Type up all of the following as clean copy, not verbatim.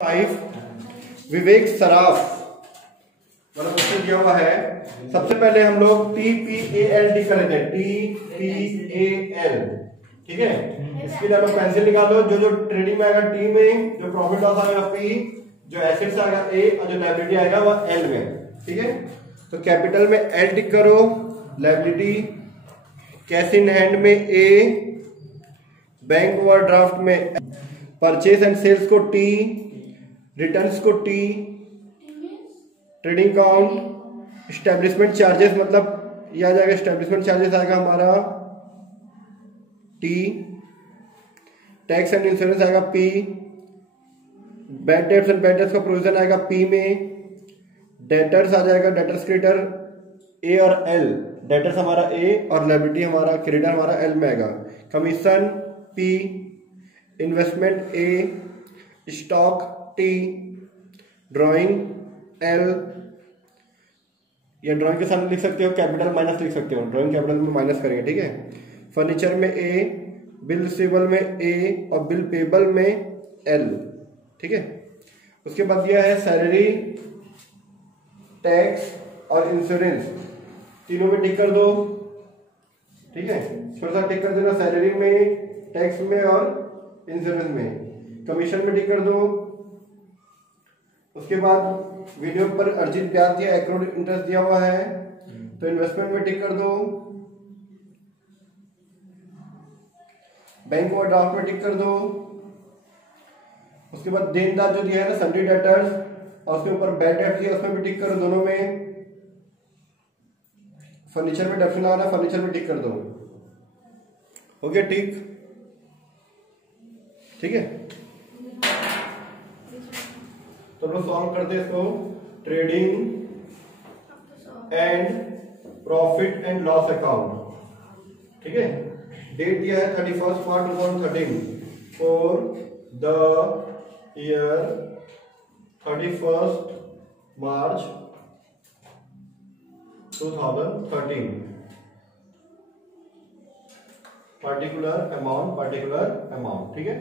5 विवेक सराफ मतलब उसने दिया हुआ है। सबसे पहले हम लोग TPAL कर लेते हैं। TPAL ठीक है। इसके लिए हम पेंसिल निकालो। जो जो ट्रेडिंग में आएगा टी में, जो प्रॉफिट लॉस आएगा P, जो एसेट्स आएगा A और जो लायबिलिटी आएगा वह L में। ठीक है, तो कैपिटल में L टिक करो, लायबिलिटी कैश इन हैंड में A, बैंक ओवरड्राफ्ट में, परचेज एंड सेल्स को T, रिटर्न्स को T, trading count, establishment charges मतलब ये आ जाएगा, एस्टेब्लिशमेंट चार्जेस आएगा हमारा T, टैक्स एंड इंश्योरेंस आएगा P, bad debts and bad debts का प्रोविजन आएगा P में, डेटर्स आ जाएगा, डेटर्स क्रेडिटर A और L, डेटर्स हमारा A और लायबिलिटी हमारा क्रेडिटर हमारा L में आएगा, commission P, investment A, stock T, drawing L, या ड्राइंग के सामने लिख सकते हो कैपिटल माइनस लिख सकते हो, ड्राइंग कैपिटल में माइनस करेंगे। ठीक है, फर्नीचर में A, बिल रिसीवेबल में A और बिल पेबल में L। ठीक है, उसके बाद दिया है सैलरी, टैक्स और इंश्योरेंस, तीनों में टिक कर दो। ठीक है, थोड़ा सा टिक कर देना, सैलरी में, टैक्स में और इंश्योरेंस में। कमीशन में टिक कर दो। उसके बाद वीडियो पर अर्जित ब्याज दिया, एक्रूड इंटरेस्ट दिया हुआ है, तो इन्वेस्टमेंट में टिक कर दो। बैंक ओवरड्राफ्ट में टिक कर दो। उसके बाद देनदार जो दिया है ना सन्ड्री डेटर्स, और उसके ऊपर बैड डेट दिया उसमें भी टिक करो, दोनों में। फर्नीचर में डेफिनेट लगाना, फर्नीचर में टिक कर दो। हो गया टिक। ठीक है, तो लोग सॉल्व करते हैं इसको। Trading and profit and loss account. ठीक है, डेट दिया है 31 मार्च 2013 for the year 31 March 2013। Particular amount. ठीक है,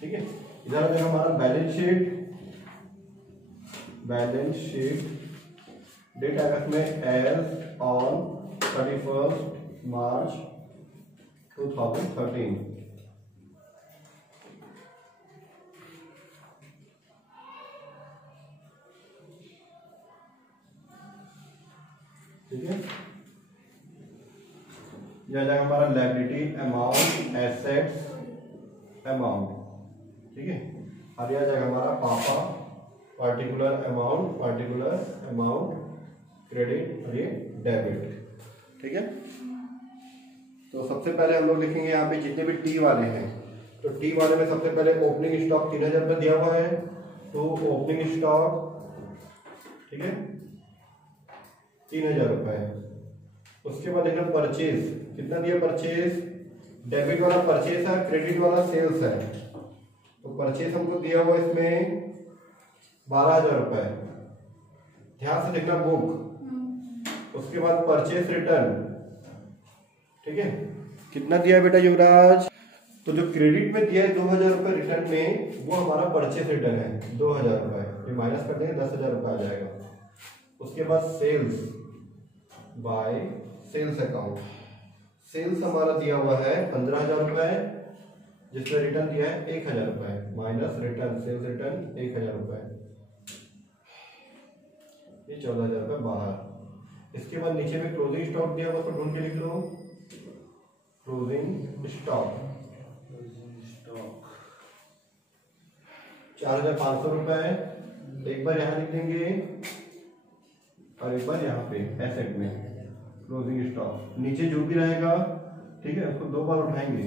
ठीक है। इधर जो हमारा बैलेंस शीट डेट आएगा इसमें एज ऑन 31 मार्च 2013। ठीक है, यह जाएगा हमारा लायबिलिटी अमाउंट, एसेट्स अमाउंट। ठीक है, और यह जाएगा हमारा पापा पर्टिकुलर अमाउंट क्रेडिट और ये डेबिट। ठीक है, तो सबसे पहले हम लोग लिखेंगे यहाँ पे जितने भी टी वाले हैं, तो टी वाले में सबसे पहले ओपनिंग स्टॉक 3000 रुपये दिया हुआ है, तो ओपनिंग स्टॉक ठीक है 3000 रुपये। उसके बाद देखना परचेज कितना दिया, परचेज डेबिट वाला परचेज है, क्रेडिट वाला सेल्स है, तो परचेज हमको दिया हुआ इसमें 12,000 रुपये। ध्यान से देखना बुक। उसके बाद परचेज रिटर्न, ठीक है, कितना दिया है बेटा युवराज, तो जो क्रेडिट में दिया है 2000 रुपये रिटर्न में, वो हमारा परचेज रिटर्न है 2000 रुपये, ये माइनस कर देंगे 10,000 रुपये आ जाएगा। उसके बाद sales by sales account, sales हमारा दिया हुआ है 15,000 रुपये, जिसमें रिटर्न दिया है 1,000 रुपये, माइनस रिटर्न सेल्स रिटर्न 1,000 रुपये, ये 14,000 रुपये बाहर। इसके बाद नीचे में क्लोजिंग स्टॉक दिया हुआ, उसको ढूंढ के लिख लो, क्लोजिंग स्टॉक 4,500 रुपये। एक बार यहाँ लिख देंगे और एक बार यहाँ पे एसेट में क्लोजिंग स्टॉक, नीचे जो भी रहेगा ठीक है उसको 2 बार उठाएंगे,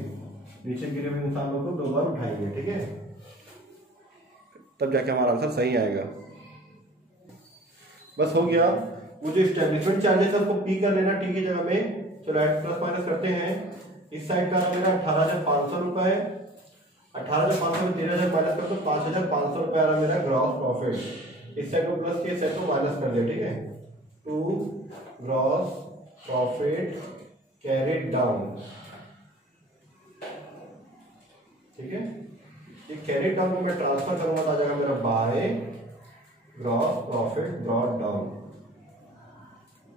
नीचे गिरे हुए इंसानों को 2 बार उठाएंगे। ठीक है, तब जाके हमारा आंसर सही आएगा। बस हो गया। वो जो स्टैब्लिशमेंट चार्जेस है उसको पी कर लेना टी की जगह में। चलो ऐड प्लस माइनस करते हैं। इस साइड का मेरा 18,500 रुपये, 18,500 में 13,000 माइनस कर तो 5,500 रुपये आ रहा मेरा ग्रॉस प्रॉफिट। इस साइड को प्लस किया, इस साइड को माइनस कर दिया, ठीक है। To gross profit carried down, ठीक है। ये कैरिड डाउन को मैं ट्रांसफर करूंगा तो आ जाएगा मेरा by gross profit brought down,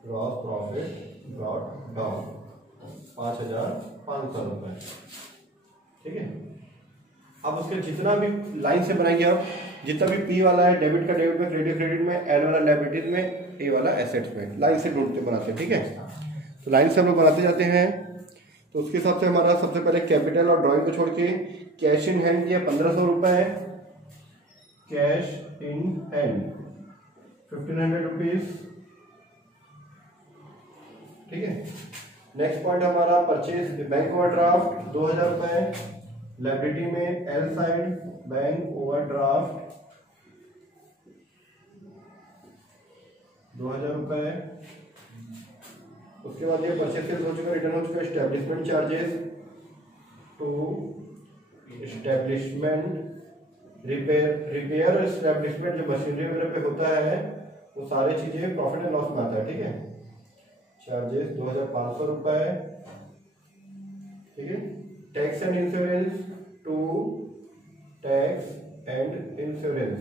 gross profit brought down 5,500 रुपए, ठीक है। अब उसके जितना भी लाइन से बनाएंगे आप, जितना भी पी वाला है डेबिट का डेबिट में, क्रेडिट में, एल वाला लायबिलिटीज में, ए वाला एसेट्स में, लाइन से ढूंढते बनाते हैं, ठीक है। तो लाइन से हम लोग बनाते जाते हैं। तो उसके हिसाब से हमारा सबसे पहले कैपिटल और ड्राइंग को छोड़ के कैश इन हैंड किया 1500 रुपए है, कैश इन हैंड 1500 रुपीज, ठीक है। नेक्स्ट पॉइंट हमारा परचेज बैंक ओवरड्राफ्ट 2000 रुपए, लायबिलिटी में एल साइड बैंक ओवरड्राफ्ट 2000 रुपए। उसके बाद ये परचेज सेल्स हो चुका, रिटर्न हो चुका, establishment charges to establishment repair establishment जो मशीनरी वगैरह पे होता है वो सारी चीजें प्रॉफिट एंड लॉस में आता है, ठीक है। चार्जेस 2500 रुपए, ठीक है। Tax and insurance to tax and insurance,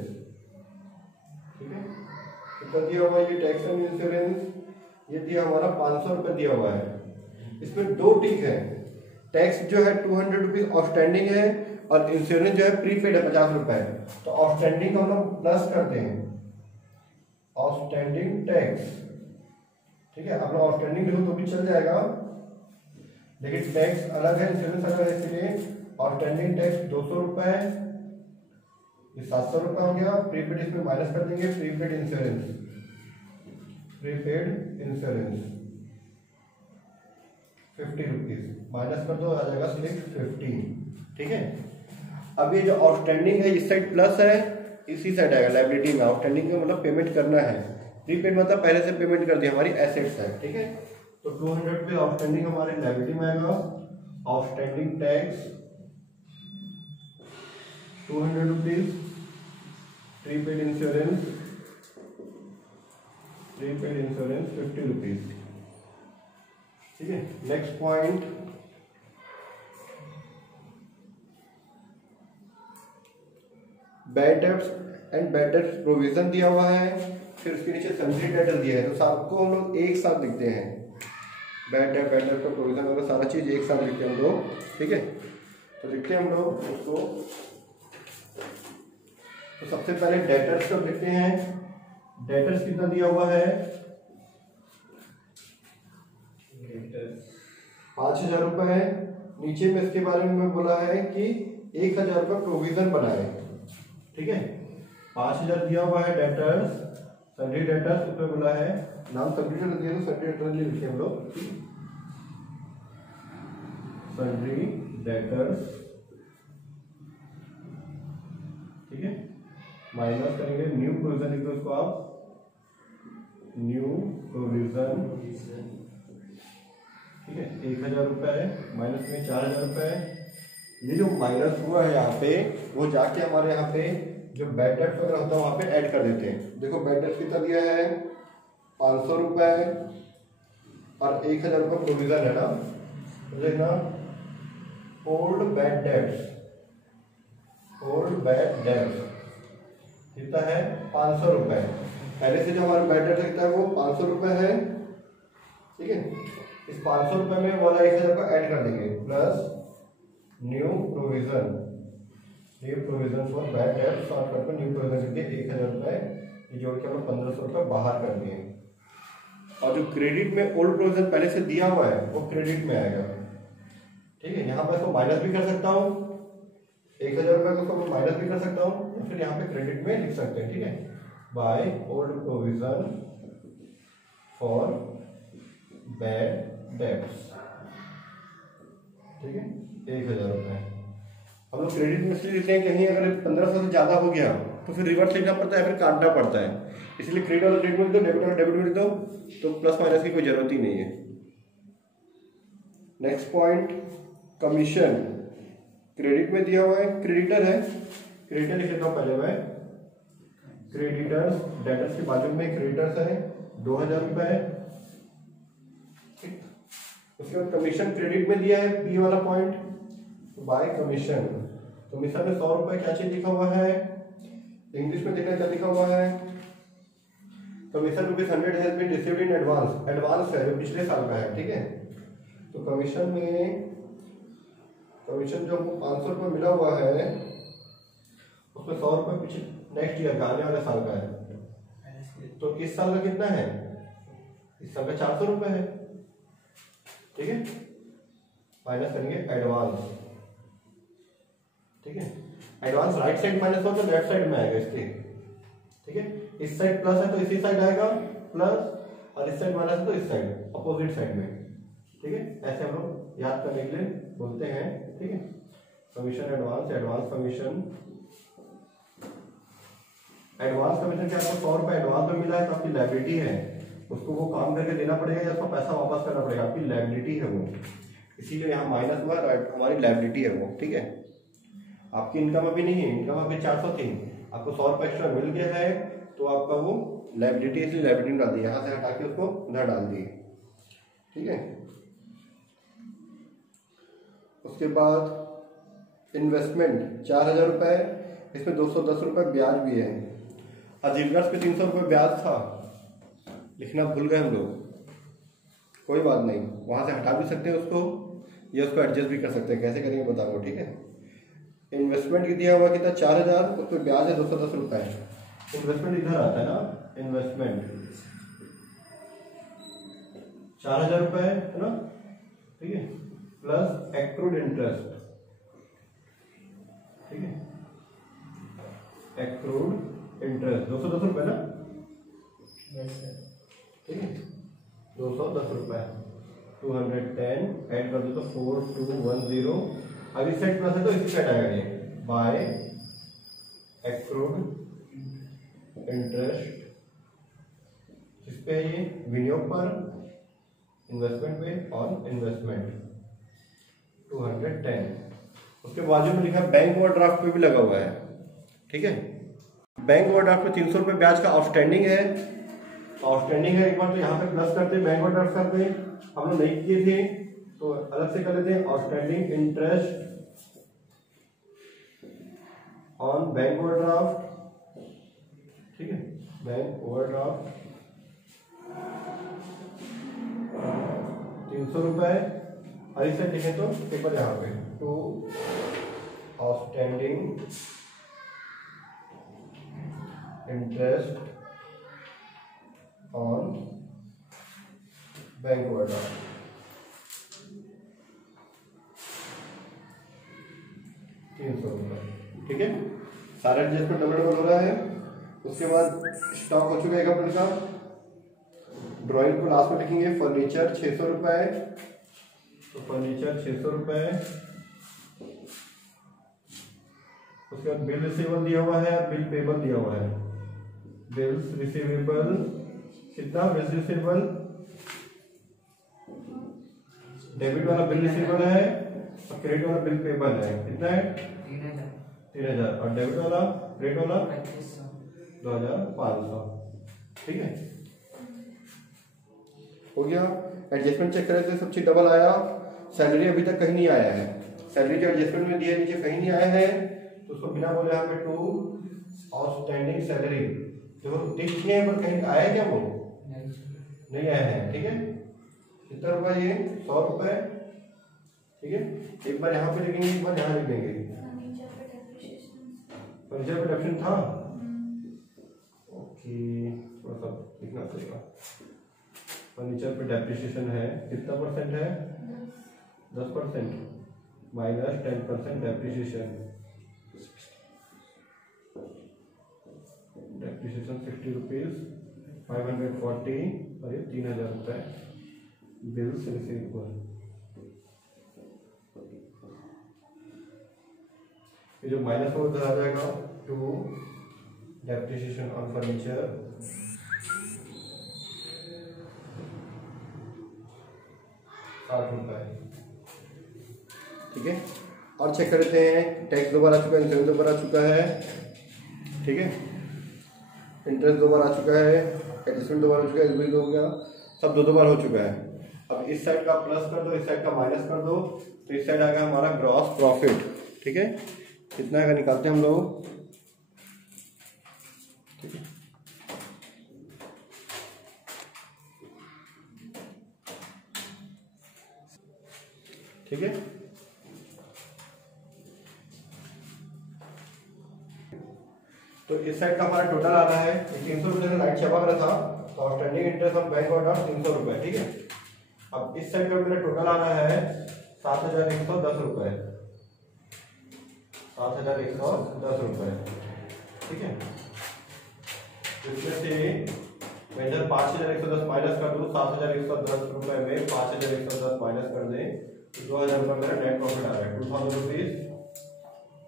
ठीक है। कितना दिया हुआ है ये टैक्स एंड इंश्योरेंस, ये दिया हमारा 500 रुपए दिया हुआ है। इसमें दो टिक है, टैक्स जो है 200 रुपीज आउटस्टैंडिंग है और इंश्योरेंस जो है प्रीपेड है 50 रुपए। तो आउटस्टैंडिंग को हम लोग प्लस करते हैं, आउटस्टैंडिंग टैक्स, ठीक है। आप लोग आउटस्टैंडिंग लिखो तो भी चल जाएगा, लेकिन टैक्स अलग है, इंश्योरेंस अलग है, इसलिए आउटस्टैंडिंग टैक्स 200 रुपए, ये 700 रुपए हो गया। प्रीपेड इसमें माइनस कर देंगे, prepaid insurance, prepaid insurance 50 rupees minus कर दो, आ जाएगा सिर्फ 50, ठीक है। अब ये जो आउटस्टैंडिंग है इस साइड प्लस है, इसी साइड आएगा लायबिलिटी में। आउटस्टैंडिंग का मतलब पेमेंट करना है, प्रीपेड मतलब पहले से पेमेंट कर दिया, हमारी एसेट्स है, ठीक है। तो 200 रुपीज आउटस्टैंडिंग हमारे लायबिलिटी में आएगा। Outstanding tax 200 rupees, prepaid insurance 50 rupees, ठीक है। Next point bad debts and bad debts provision दिया हुआ है, फिर उसके नीचे सन्ड्री डेटर दिया है। तो सबको हम लोग एक साथ लिखते हैं, बैड डेब्ट बैड डेब्ट का प्रोविजन वगैरह सारा चीज एक साथ लिखते हैं हम लोग, ठीक है। तो लिखते हैं हम लोग उसको। तो सबसे पहले डेटर्स को लिखते हैं। डेटर्स कितना दिया हुआ है, 5000 रुपए है। नीचे में इसके बारे में बोला है कि 1000 रुपये प्रोविजन बनाए, ठीक है। 5000 दिया हुआ है डेटर्स, सन्ड्री डेटर्स, उसमें बोला है नाम सन्ड्री डेटर दिया, तो सन्ड्री डेटर लिखे हम लोग, सन्ड्री डेटर्स, ठीक है। माइनस करेंगे, न्यू प्रोविजन लिख दो उसको आप, न्यू प्रोविजन, ठीक है। 1000 रुपए है, माइनस में 4000 रुपए है। ये जो माइनस हुआ है यहाँ पे, वो जाके हमारे यहाँ पे जो बैड डेब्ट वगैरह होता है वहाँ पे ऐड कर देते हैं। देखो बैड डेब्ट कितना दिया है, 500 रुपए और 1000 रुपये प्रोविजन है ना, तो देखना old bad debts, old bad debts कितना है 500 रुपए। पहले से जो हमारा बैड डेब्ट कितना है वो 500 रुपए है, ठीक है। इस 500 रुपए में वाला 1000 को ऐड कर देंगे, plus new provision, new provision for bad डेब्ट, शॉर्टकट में न्यू प्रोविजन करके 1000 रुपए ये जोड़ के हम 1500 रुपए बाहर कर दिए। और जो क्रेडिट में ओल्ड प्रोविजन पहले से दिया हुआ है वो क्रेडिट में आएगा, ठीक है। यहाँ पर इसको माइनस भी कर सकता हूँ, 1000 रुपए को मैं माइनस भी कर सकता हूँ, या फिर यहाँ पे क्रेडिट में लिख सकते हैं, ठीक है। By old provision for bad debts, ठीक है, 1000 रुपए। हम लोग क्रेडिट में इसलिए लिखते हैं कहीं अगर 1500 से ज्यादा हो गया तो फिर रिवर्स लिखना पड़ता है, फिर काटना पड़ता है, इसलिए क्रेडिट और क्रेडिट में दो, डेबिट और डेबिट में दो, तो प्लस माइनस की कोई जरूरत ही नहीं है। नेक्स्ट पॉइंट कमीशन, क्रेडिट में दिया हुआ है, क्रेडिटर है, क्रेडिटर लिख लेता हूँ पहले मैं, क्रेडिटर्स, डेटर्स के बाजू में क्रेडिटर्स है 2000 रुपए। उसके बाद कमीशन क्रेडिट में दिया है पी वाला पॉइंट, बाय कमीशन। तो मिसाल में 100 रुपए क्या चीज लिखा हुआ है, इंग्लिश में देखना क्या लिखा हुआ है। Commission ₹100 has been received in advance, advance है जो पिछले साल का है, ठीक है। तो कमीशन में, कमीशन जो हमको 500 रुपये मिला हुआ है उसमें 100 रुपये पीछे नेक्स्ट ईयर का आने वाले साल का है। तो इस साल का कितना है, इस साल का 400 रुपये है, ठीक है। माइनस करेंगे एडवांस, ठीक है। एडवांस राइट साइड माइनस हो तो लेफ्ट साइड में आएगा इसके, ठीक है। इस साइड प्लस है तो इसी साइड आएगा प्लस, और इस साइड माइनस है तो इस साइड अपोजिट साइड में, ठीक है। ऐसे हम लोग याद करने के लिए बोलते हैं, ठीक है। Commission advance, advance commission, advance commission क्या, आपको 100 रुपये एडवांस में मिला है तो आपकी लायबिलिटी है, उसको वो काम करके देना पड़ेगा या उसका पैसा वापस करना पड़ेगा, आपकी लायबिलिटी है वो, इसीलिए यहाँ माइनस हुआ, हमारी लायबिलिटी है वो, ठीक है। आपकी इनकम अभी नहीं है, इनकम अभी 400 थी, आपको 100 रुपये एक्स्ट्रा मिल गया है तो आपका वो लायबिलिटी, इसलिए लायबिलिटी में डाल दी, यहाँ से हटा के उसको उधर डाल दिए, ठीक है। उसके बाद इन्वेस्टमेंट 4000 रुपये, इसमें 210 रुपये ब्याज भी है। अजीवगर्स पे 300 रुपये ब्याज था, लिखना भूल गए हम लोग, कोई बात नहीं, वहाँ से हटा भी सकते हैं उसको, या उसको एडजस्ट भी कर सकते हैं, कैसे करेंगे बताऊंगा, ठीक है। इन्वेस्टमेंट दिया हुआ कितना 4000, उस पर ब्याज है 210 रुपये। इन्वेस्टमेंट इधर आता है ना, इन्वेस्टमेंट 4000 रुपये है ना, ठीक है, प्लस एक्रूड इंटरेस्ट, ठीक है। एक्रूड इंटरेस्ट 210 रुपये ना, ठीक है, 210 रुपये, 210 ऐड कर दो तो 4210। अब इस साइड प्लस है तो इसी साइड आएगा ये, बाय एक्रूड इंटरेस्ट, किस पे है ये, विनियोग पर, इन्वेस्टमेंट पे, और इन्वेस्टमेंट 210। उसके बाजू में लिखा है बैंक ओवरड्राफ्ट पे भी लगा हुआ है, ठीक है। बैंक ओवरड्राफ्ट पे 300 रुपये ब्याज का आउटस्टैंडिंग है, आउटस्टैंडिंग है, एक बार तो यहाँ पे प्लस करते हैं, बैंक ओवरड्राफ्ट करते हैं, हम लोग नहीं किए थे तो अलग से कर लेते हैं। Outstanding interest on bank overdraft, ठीक है, बैंक ओवरड्राफ्ट 300 रुपये, और इसे देखें तो पेपर यहाँ पे, to outstanding interest on bank overdraft, ₹300, ठीक है। सारा एडजस्टमेंट डबल डबल हो रहा है। उसके बाद स्टॉक हो चुका है 1 अप्रैल का। ड्राइंग को लास्ट में लिखेंगे, फर्नीचर 600 रुपये, तो फर्नीचर 600 रुपये। उसके बाद बिल रिसीवेबल दिया हुआ है, बिल पेबल दिया हुआ है। बिल्स रिसीवेबल कितना, बिल्स रिसीवेबल डेबिट वाला बिल रिसीवेबल है और क्रेडिट वाला बिल पेबल है, कितना है 3000, और डेबिट वाला क्रेडिट वाला 2500, ठीक है, हो गया। एडजस्टमेंट चेक करें तो सब चीज डबल आया। सैलरी अभी तक कहीं नहीं आया है, सैलरी जो एडजस्टमेंट में दिया नीचे कहीं नहीं आया है, तो उसको बिना बोले यहाँ पे टू आउटस्टैंडिंग सैलरी देखो दिख है, पर कहीं आया क्या, वो नहीं आया है, ठीक है। कितना रुपया ये 100 रुपये, ठीक है। एक बार यहाँ पे लिखेंगे, एक बार यहाँ लिख देंगे। फर्नीचर पे डेप्शन था, ओके, थोड़ा सा लिखना पड़ेगा। फर्नीचर पे डेप्रिसिएशन है, कितना परसेंट है, 10%, माइनस 10% डेप्रिसिएशन, डेप्रिसिएशन 60 रुपीज, 540, और ये 3000 रुपये बिल्स रिसीवेबल। ये जो माइनस हो उधर आ जाएगा, टू डेप्रिसिएशन ऑन फर्नीचर 60 रुपये, ठीक है। और चेक कर लेते हैं, टैक्स दोबारा आ चुका है, इंश्योरेंस दोबारा आ चुका है, ठीक है। इंटरेस्ट 2 बार आ चुका है, एडजस्टमेंट 2 बार हो चुका है, एसबीआई हो गया, सब 2 बार हो चुका है। अब इस साइड का प्लस कर दो, इस साइड का माइनस कर दो, तो इस साइड आ गया हमारा ग्रॉस प्रॉफिट। ठीक है, कितना का निकालते हैं हम लोग। ठीक है, ठीक है, तो इस साइड का हमारा टोटल आ रहा है 300 रुपये से लाइट छपा रहा था, तो outstanding interest on bank order 300 रुपये। ठीक है, अब इस साइड का मेरा टोटल आ रहा है 7110 रुपये, 7110 रुपये। ठीक है, इसमें से मैं जब 5110 माइनस कर दूँ, 7110 रुपये में 5110 माइनस कर दें तो 2000 रुपये मेरा नेट प्रॉफिट आ रहा है, 2000 रुपीज।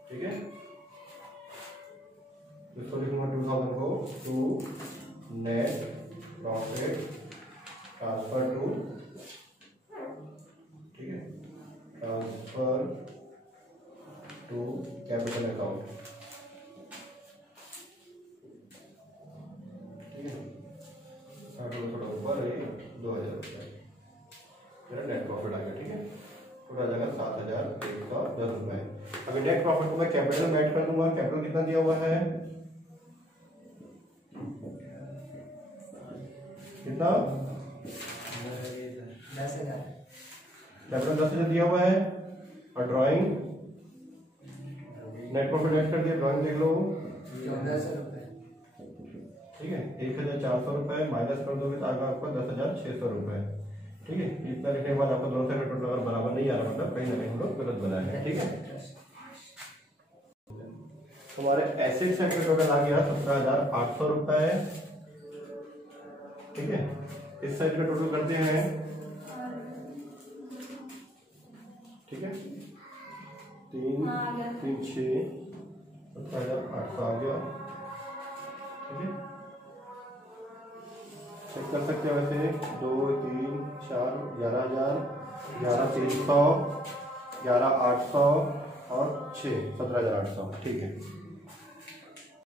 ठीक है, इसको लिखूंगा 2000 को to net profit transfer to, ठीक है, ट्रांसफर टू कैपिटल अकाउंट। ठीक है, थोड़ा ऊपर है 2000 रुपये मेरा नेट प्रॉफिट आ गया। ठीक है, पूरा आ जाएगा 7110 रुपये। अभी नेट प्रॉफिट को मैं कैपिटल में ऐड कर दूंगा। कैपिटल कितना दिया हुआ है, कितना 10,000, कैपिटल 10,000 दिया हुआ है। और ड्राइंग नेट प्रॉफिट ऐड कर दिया, ड्राइंग देख लो 1400 रुपये। ठीक है, 1400 रुपये माइनस कर दोगे तो आगे आपको 10,600 रुपये। ठीक है, इतना लिखने के बाद आपको दोनों साइड का टोटल अगर बराबर नहीं आ रहा मतलब कहीं ना कहीं हम लोग गलत बनाए हैं। ठीक है, हमारे एसेट साइड का टोटल आ गया 17,800 रुपये। ठीक है, इस साइड का टोटल करते हैं। ठीक है, 3 3 6 17,800 आ गया। ठीक है, चेक कर सकते हैं वैसे 2 3 4 11,000, 11,300, 11,800 और 6 17,800। ठीक है,